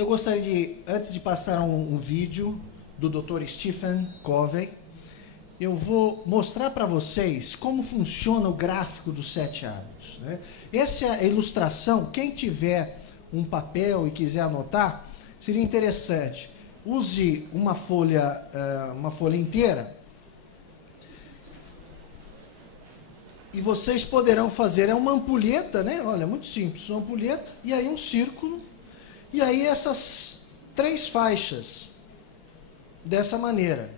Eu gostaria de, antes de passar um vídeo do Dr. Stephen Covey, eu vou mostrar para vocês como funciona o gráfico dos 7 hábitos, né? Essa é a ilustração. Quem tiver um papel e quiser anotar, seria interessante. Use uma folha inteira. E vocês poderão fazer, é uma ampulheta, né? Olha, muito simples, uma ampulheta, e aí um círculo, e aí essas 3 faixas, dessa maneira.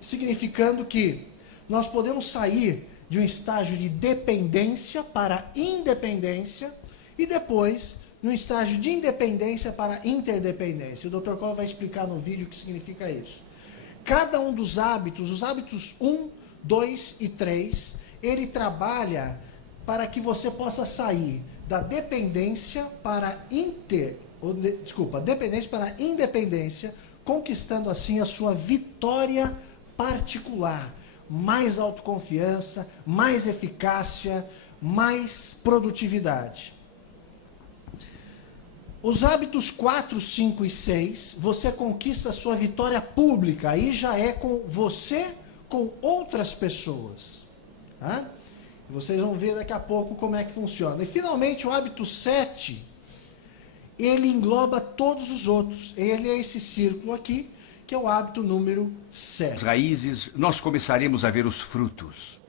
Significando que nós podemos sair de um estágio de dependência para independência, e depois, no estágio de independência para interdependência. O Dr. Cole vai explicar no vídeo o que significa isso. Cada um dos hábitos, os hábitos 1, 2 e 3, ele trabalha para que você possa sair da dependência para dependência para independência, conquistando assim a sua vitória particular, mais autoconfiança, mais eficácia, mais produtividade. Os hábitos 4, 5 e 6, você conquista a sua vitória pública, aí já é com você, com outras pessoas. Tá? Vocês vão ver daqui a pouco como é que funciona. E finalmente o hábito 7, ele engloba todos os outros. Ele é esse círculo aqui, que é o hábito número 7. As raízes, nós começaremos a ver os frutos.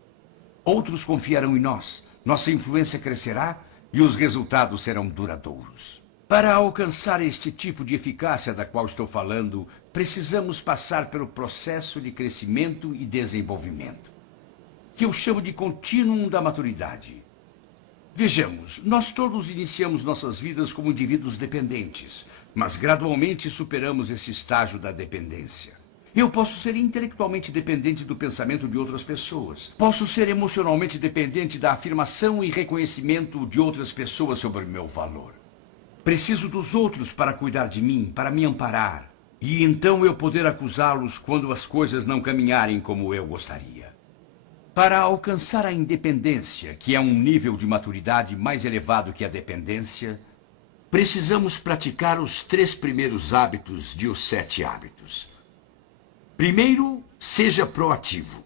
Outros confiarão em nós. Nossa influência crescerá e os resultados serão duradouros. Para alcançar este tipo de eficácia da qual estou falando, precisamos passar pelo processo de crescimento e desenvolvimento, que eu chamo de contínuo da maturidade. Vejamos, nós todos iniciamos nossas vidas como indivíduos dependentes, mas gradualmente superamos esse estágio da dependência. Eu posso ser intelectualmente dependente do pensamento de outras pessoas. Posso ser emocionalmente dependente da afirmação e reconhecimento de outras pessoas sobre o meu valor. Preciso dos outros para cuidar de mim, para me amparar. E então eu poder acusá-los quando as coisas não caminharem como eu gostaria. Para alcançar a independência, que é um nível de maturidade mais elevado que a dependência, precisamos praticar os 3 primeiros hábitos de os 7 hábitos. Primeiro, seja proativo.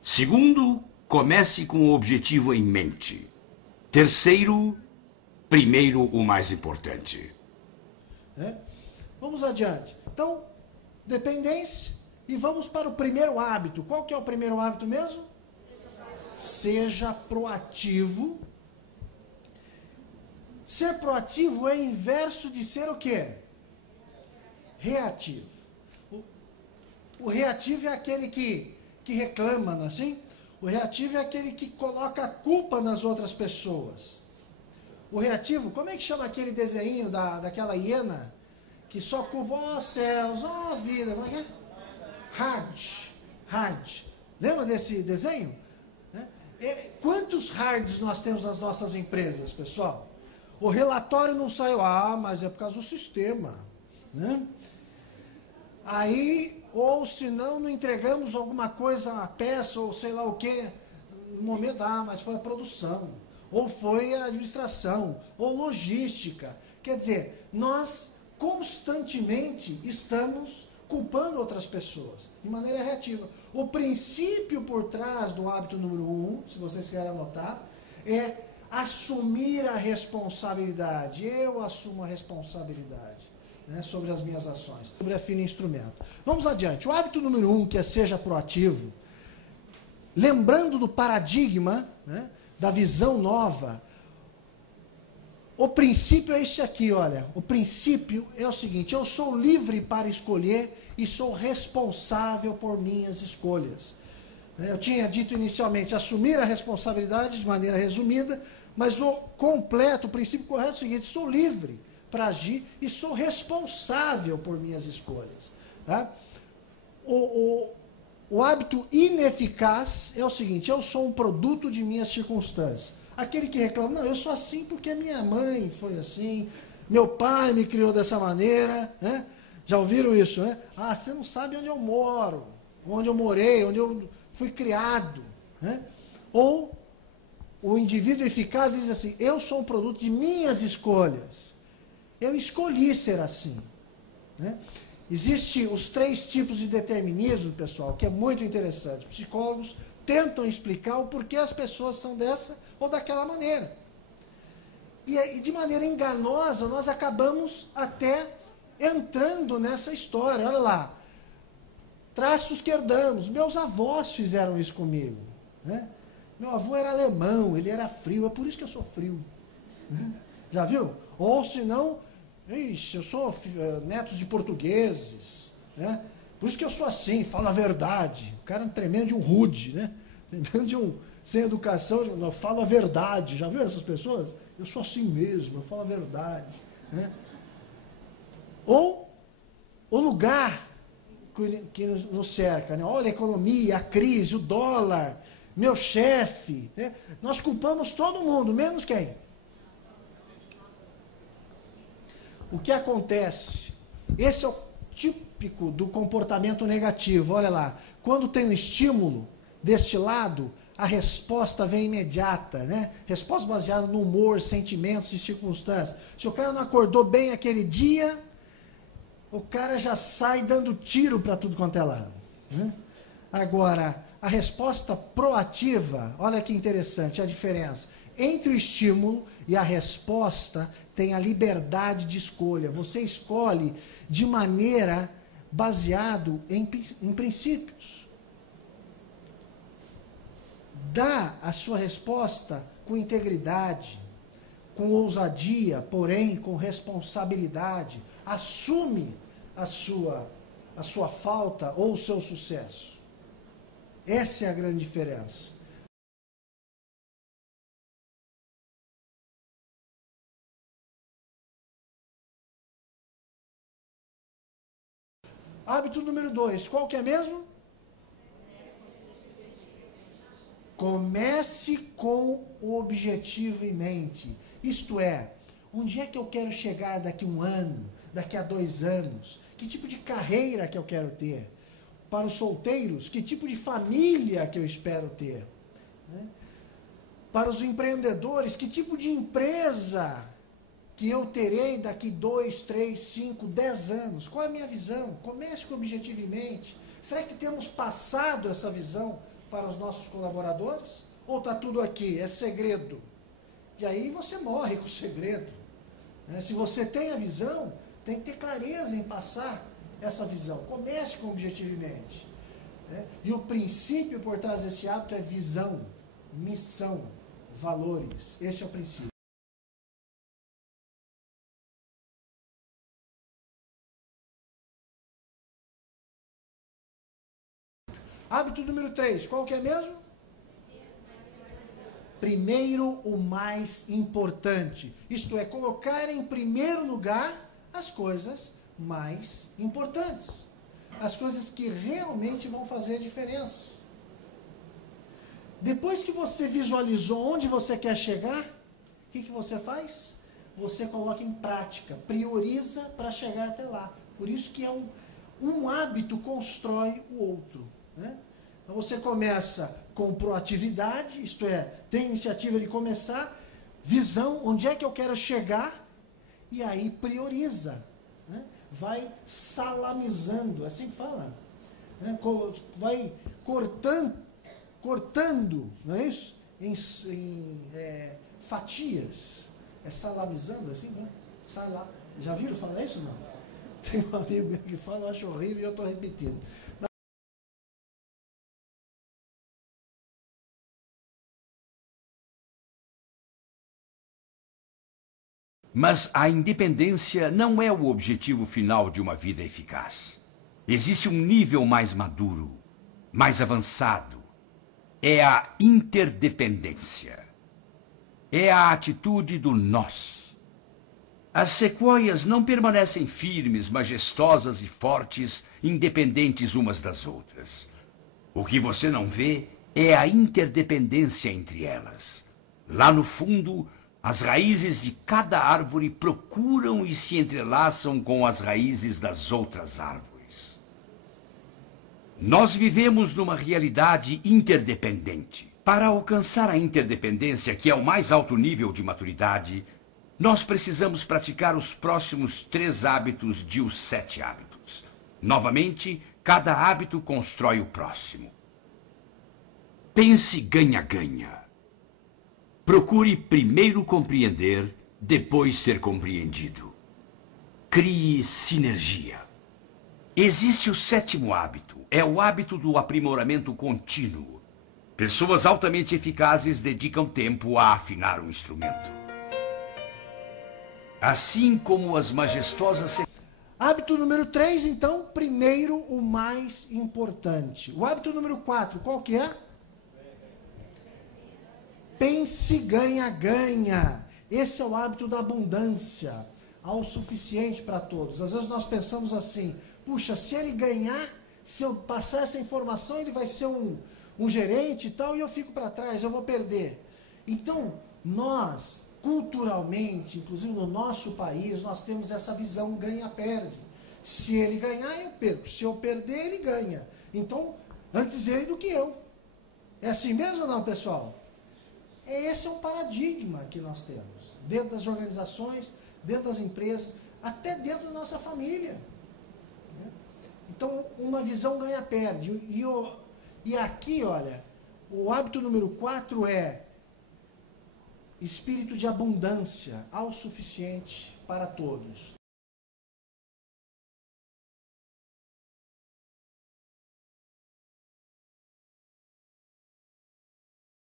Segundo, comece com o objetivo em mente. Terceiro, primeiro o mais importante. Vamos adiante. Então, dependência. E vamos para o primeiro hábito. Qual que é o primeiro hábito mesmo? Seja proativo. Ser proativo é inverso de ser o quê? Reativo. O reativo é aquele que reclama, não é assim? O reativo é aquele que coloca a culpa nas outras pessoas. O reativo, como é que chama aquele desenho daquela hiena que só culpa, ó céus, ó vida, como é que é? Hard. Lembra desse desenho? Quantos hards nós temos nas nossas empresas, pessoal? O relatório não saiu, mas é por causa do sistema, né? Aí, ou se não entregamos alguma coisa, uma peça, ou sei lá o que, no momento, mas foi a produção, ou foi a administração, ou logística. Quer dizer, nós constantemente estamos culpando outras pessoas, de maneira reativa. O princípio por trás do hábito número 1, se vocês querem anotar, é assumir a responsabilidade. Eu assumo a responsabilidade, né, sobre as minhas ações, sobre a fina instrumento. Vamos adiante. O hábito número 1, que é seja proativo, lembrando do paradigma, né, da visão nova, o princípio é este aqui, olha. O princípio é o seguinte: eu sou livre para escolher e sou responsável por minhas escolhas. Eu tinha dito inicialmente, assumir a responsabilidade de maneira resumida, mas o completo, o princípio correto é o seguinte: sou livre para agir e sou responsável por minhas escolhas. Tá? O hábito ineficaz é o seguinte: eu sou um produto de minhas circunstâncias. Aquele que reclama, não, eu sou assim porque minha mãe foi assim, meu pai me criou dessa maneira, né? Já ouviram isso, né? Você não sabe onde eu moro, onde eu morei, onde eu fui criado, né? Ou o indivíduo eficaz diz assim: eu sou um produto de minhas escolhas. eu escolhi ser assim. Né? Existem os 3 tipos de determinismo, pessoal, que é muito interessante. Psicólogos tentam explicar o porquê as pessoas são dessa ou daquela maneira. E de maneira enganosa, nós acabamos até entrando nessa história. Olha lá, traços que herdamos. Meus avós fizeram isso comigo. Né? Meu avô era alemão, ele era frio, é por isso que eu sou frio. Né? Já viu? Ou se não, eu sou neto de portugueses. Né? Por isso que eu sou assim, falo a verdade. O cara é tremendo de um rude, né? Tremendo de um sem educação, eu falo a verdade. Já viu essas pessoas? Eu sou assim mesmo, eu falo a verdade. Né? Ou o lugar que nos cerca. Né? Olha a economia, a crise, o dólar, meu chefe. Né? Nós culpamos todo mundo, menos quem? O que acontece? Esse é o típico do comportamento negativo. Olha lá, quando tem um estímulo deste lado, a resposta vem imediata, né? Resposta baseada no humor, sentimentos e circunstâncias. Se o cara não acordou bem aquele dia, o cara já sai dando tiro para tudo quanto é lado. Né? Agora, a resposta proativa, olha que interessante a diferença. Entre o estímulo e a resposta tem a liberdade de escolha. Você escolhe de maneira baseado em princípios. Dá a sua resposta com integridade, com ousadia, porém com responsabilidade. Assume a sua falta ou o seu sucesso. Essa é a grande diferença. Hábito número 2, qual que é mesmo? Comece com o objetivo em mente. Isto é, onde é que eu quero chegar daqui a 1 ano, daqui a 2 anos? Que tipo de carreira que eu quero ter? Para os solteiros, que tipo de família que eu espero ter? Né? Para os empreendedores, que tipo de empresa que eu terei daqui 2, 3, 5, 10 anos? Qual é a minha visão? Comece com o objetivo em mente. Será que temos passado essa visão para os nossos colaboradores? Ou está tudo aqui, é segredo? E aí você morre com o segredo. Né? Se você tem a visão, tem que ter clareza em passar essa visão. Comece com o objetivo em mente. Né? E o princípio por trás desse hábito é visão, missão, valores. Esse é o princípio. Hábito número 3, qual que é mesmo? Primeiro, o mais importante. Isto é, colocar em primeiro lugar as coisas mais importantes. As coisas que realmente vão fazer a diferença. Depois que você visualizou onde você quer chegar, o que você faz? Você coloca em prática, prioriza para chegar até lá. Por isso que um hábito constrói o outro. Né? Então você começa com proatividade, isto é, tem iniciativa de começar, visão, onde é que eu quero chegar, e aí prioriza. Né? Vai salamizando, é assim que fala? Né? Vai cortando, não é isso? Em fatias. É salamizando, assim, né? Já viram falar isso? Não. Tem um amigo que fala, eu acho horrível e eu estou repetindo. Mas a independência não é o objetivo final de uma vida eficaz. Existe um nível mais maduro, mais avançado. É a interdependência. É a atitude do nós. As sequoias não permanecem firmes, majestosas e fortes, independentes umas das outras. O que você não vê é a interdependência entre elas. Lá no fundo, as raízes de cada árvore procuram e se entrelaçam com as raízes das outras árvores. Nós vivemos numa realidade interdependente. Para alcançar a interdependência, que é o mais alto nível de maturidade, Nós precisamos praticar os próximos 3 hábitos de os 7 hábitos. Novamente, cada hábito constrói o próximo. Pense ganha-ganha. Procure primeiro compreender, depois ser compreendido. Crie sinergia. Existe o 7º hábito. É o hábito do aprimoramento contínuo. Pessoas altamente eficazes dedicam tempo a afinar um instrumento. Assim como as majestosas... Hábito número 3, então, primeiro o mais importante. O hábito número 4, qual que é? Pense ganha-ganha. Esse é o hábito da abundância, ao suficiente para todos. Às vezes nós pensamos assim, puxa, se ele ganhar, se eu passar essa informação, ele vai ser um gerente e tal, e eu fico para trás, eu vou perder. Então, nós, culturalmente, inclusive no nosso país, nós temos essa visão ganha-perde. Se ele ganhar, eu perco. Se eu perder, ele ganha. Então, antes ele do que eu. É assim mesmo ou não, pessoal? Esse é um paradigma que nós temos. Dentro das organizações, dentro das empresas, até dentro da nossa família. Então, uma visão ganha-perde. E aqui, olha, o hábito número 4 é espírito de abundância, autossuficiente para todos.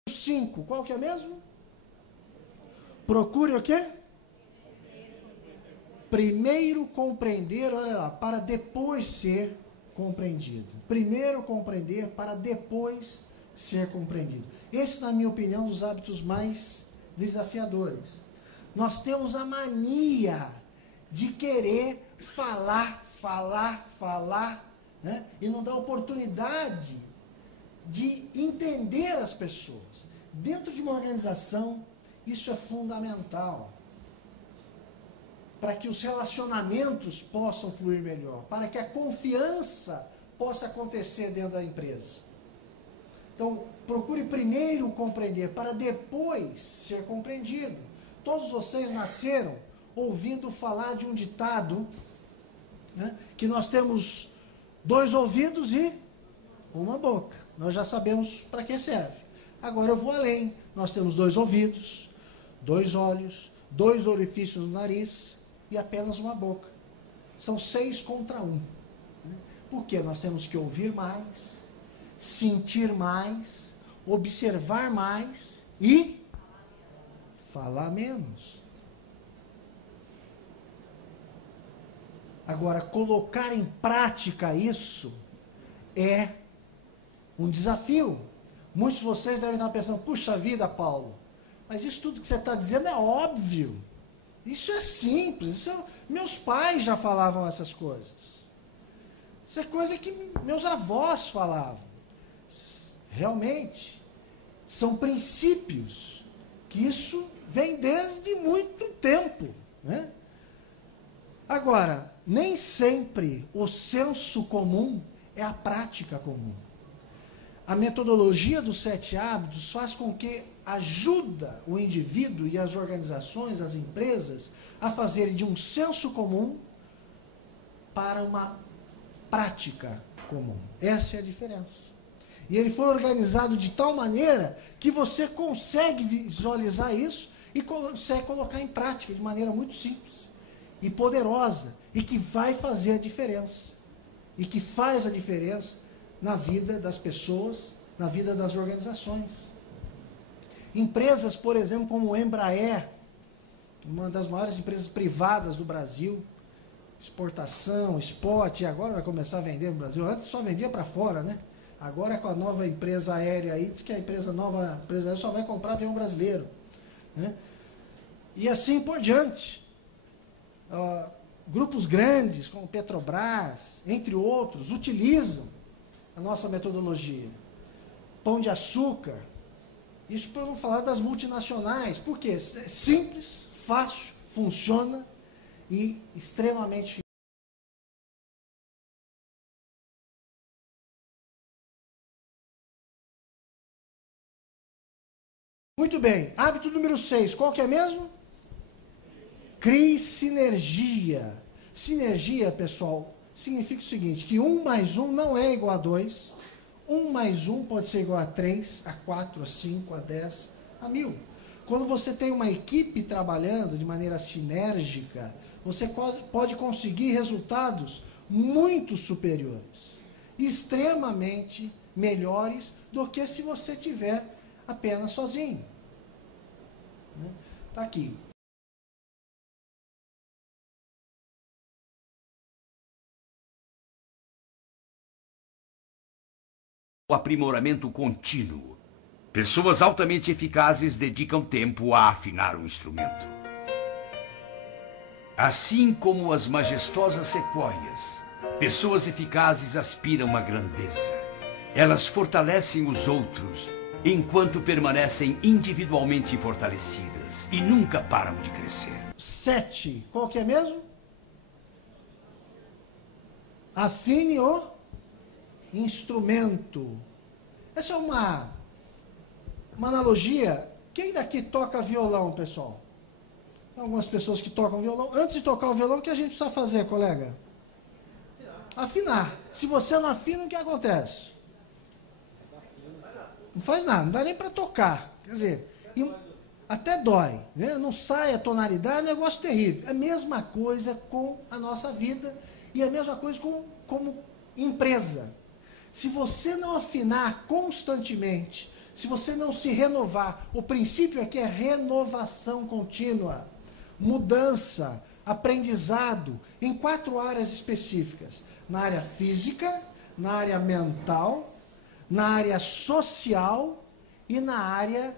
5, qual que é mesmo? Procure o quê? Primeiro compreender, olha lá, para depois ser compreendido. Primeiro compreender para depois ser compreendido. Esse, na minha opinião, é um dos hábitos mais desafiadores. Nós temos a mania de querer falar, né? E não dar oportunidade de entender as pessoas. Dentro de uma organização, isso é fundamental para que os relacionamentos possam fluir melhor, para que a confiança possa acontecer dentro da empresa. Então, procure primeiro compreender, para depois ser compreendido. Todos vocês nasceram ouvindo falar de um ditado, né, que nós temos 2 ouvidos e uma boca. Nós já sabemos para que serve. Agora eu vou além. Nós temos 2 ouvidos, 2 olhos, 2 orifícios no nariz e apenas uma boca. São 6 contra 1. Porque nós temos que ouvir mais, sentir mais, observar mais e falar menos. Agora, colocar em prática isso é um desafio. Muitos de vocês devem estar pensando, puxa vida, Paulo, mas isso tudo que você está dizendo é óbvio. Isso é simples. Meus pais já falavam essas coisas. Isso é coisa que meus avós falavam. Realmente, são princípios que isso vem desde muito tempo, né? Agora, nem sempre o senso comum é a prática comum. A metodologia dos 7 hábitos faz com que ajuda o indivíduo e as organizações, as empresas, a fazerem de um senso comum para uma prática comum. Essa é a diferença. E ele foi organizado de tal maneira que você consegue visualizar isso e consegue colocar em prática de maneira muito simples e poderosa, e que vai fazer a diferença. E que faz a diferença na vida das pessoas, na vida das organizações. Empresas, por exemplo, como o Embraer, uma das maiores empresas privadas do Brasil, exportação, export, e agora vai começar a vender no Brasil. Antes só vendia para fora, né? Agora com a nova empresa aérea aí, diz que a nova empresa aérea só vai comprar avião brasileiro, né? E assim por diante. Grupos grandes, como Petrobras, entre outros, utilizam a nossa metodologia. Pão de Açúcar, isso para não falar das multinacionais. Por quê? É simples, fácil, funciona e extremamente eficaz. Muito bem, hábito número 6, qual que é mesmo? Crie sinergia. Sinergia, pessoal, significa o seguinte, que 1 mais 1 não é igual a 2. 1 mais 1 pode ser igual a 3, a 4, a 5, a 10, a 1000. Quando você tem uma equipe trabalhando de maneira sinérgica, você pode conseguir resultados muito superiores, extremamente melhores do que se você tiver apenas sozinho. Está aqui. O aprimoramento contínuo. Pessoas altamente eficazes dedicam tempo a afinar o instrumento. Assim como as majestosas sequoias, pessoas eficazes aspiram à grandeza. Elas fortalecem os outros enquanto permanecem individualmente fortalecidas e nunca param de crescer. 7. Qual que é mesmo? Afine o instrumento. Essa é uma analogia. Quem daqui toca violão, pessoal? Tem algumas pessoas que tocam violão. Antes de tocar o violão, o que a gente precisa fazer, colega? Afinar. Se você não afina, o que acontece? Não faz nada, não dá nem para tocar. Quer dizer, até dói, né? Não sai a tonalidade, é um negócio terrível. É a mesma coisa com a nossa vida e a mesma coisa como empresa. Se você não afinar constantemente, se você não se renovar, o princípio aqui é renovação contínua, mudança, aprendizado, em 4 áreas específicas. Na área física, na área mental, na área social e na área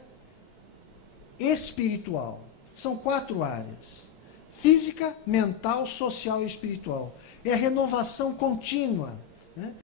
espiritual. São 4 áreas. Física, mental, social e espiritual. É a renovação contínua, né?